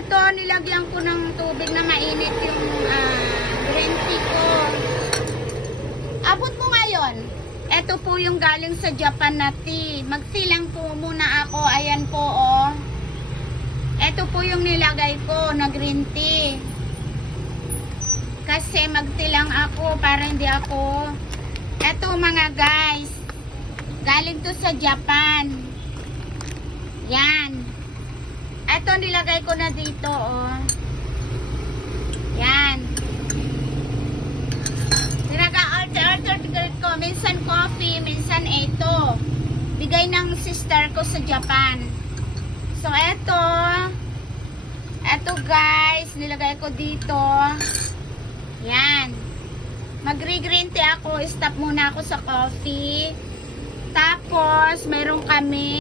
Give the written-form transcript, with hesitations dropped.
eto, nilagyan ko ng tubig na mainit yung green tea ko. Abot mo ngayon. Eto po yung galing sa Japan na tea. Mag-tea lang po muna ako. Ayan po, oh. Eto po yung nilagay ko na green tea. Kasi mag-tea lang ako para hindi ako... Eto mga guys. Galing to sa Japan. Yan. Eto nilagay ko na dito, oh. Yan. Alter ko. Minsan coffee, minsan ito. Bigay ng sister ko sa Japan. So, eto. Eto guys, nilagay ko dito. Yan. Magre-green tea ako. Stop muna ako sa coffee. Tapos, meron kami